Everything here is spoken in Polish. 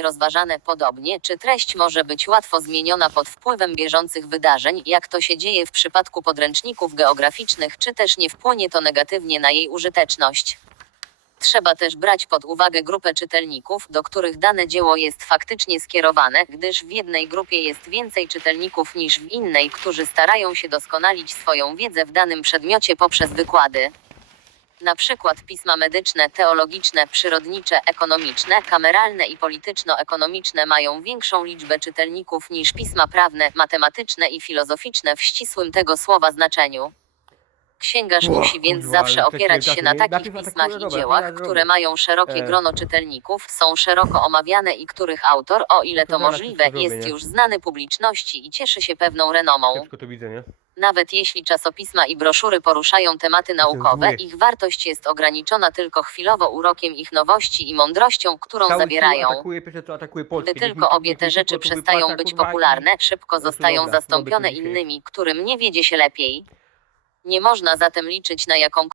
rozważane podobnie, czy treść może być łatwo zmieniona pod wpływem bieżących wydarzeń, jak to się dzieje w przypadku podręczników geograficznych, czy też nie wpłynie to negatywnie na jej użyteczność. Trzeba też brać pod uwagę grupę czytelników, do których dane dzieło jest faktycznie skierowane, gdyż w jednej grupie jest więcej czytelników niż w innej, którzy starają się doskonalić swoją wiedzę w danym przedmiocie poprzez wykłady. Na przykład pisma medyczne, teologiczne, przyrodnicze, ekonomiczne, kameralne i polityczno-ekonomiczne mają większą liczbę czytelników niż pisma prawne, matematyczne i filozoficzne w ścisłym tego słowa znaczeniu. Księgarz musi więc zawsze opierać się na takich pismach i dziełach, które mają szerokie E. grono czytelników, są szeroko omawiane i których autor, o ile to możliwe, jest już znany publiczności i cieszy się pewną renomą. To? Nawet jeśli czasopisma i broszury poruszają tematy naukowe, ich wartość jest ograniczona tylko chwilowo urokiem ich nowości i mądrością, którą Cały zawierają. sił Atakuje, co atakuje Polskę. Gdy tylko obie te rzeczy przestają być popularne, szybko to zostają zastąpione innymi, którym nie wiedzie się lepiej. Nie można zatem liczyć na jakąkolwiek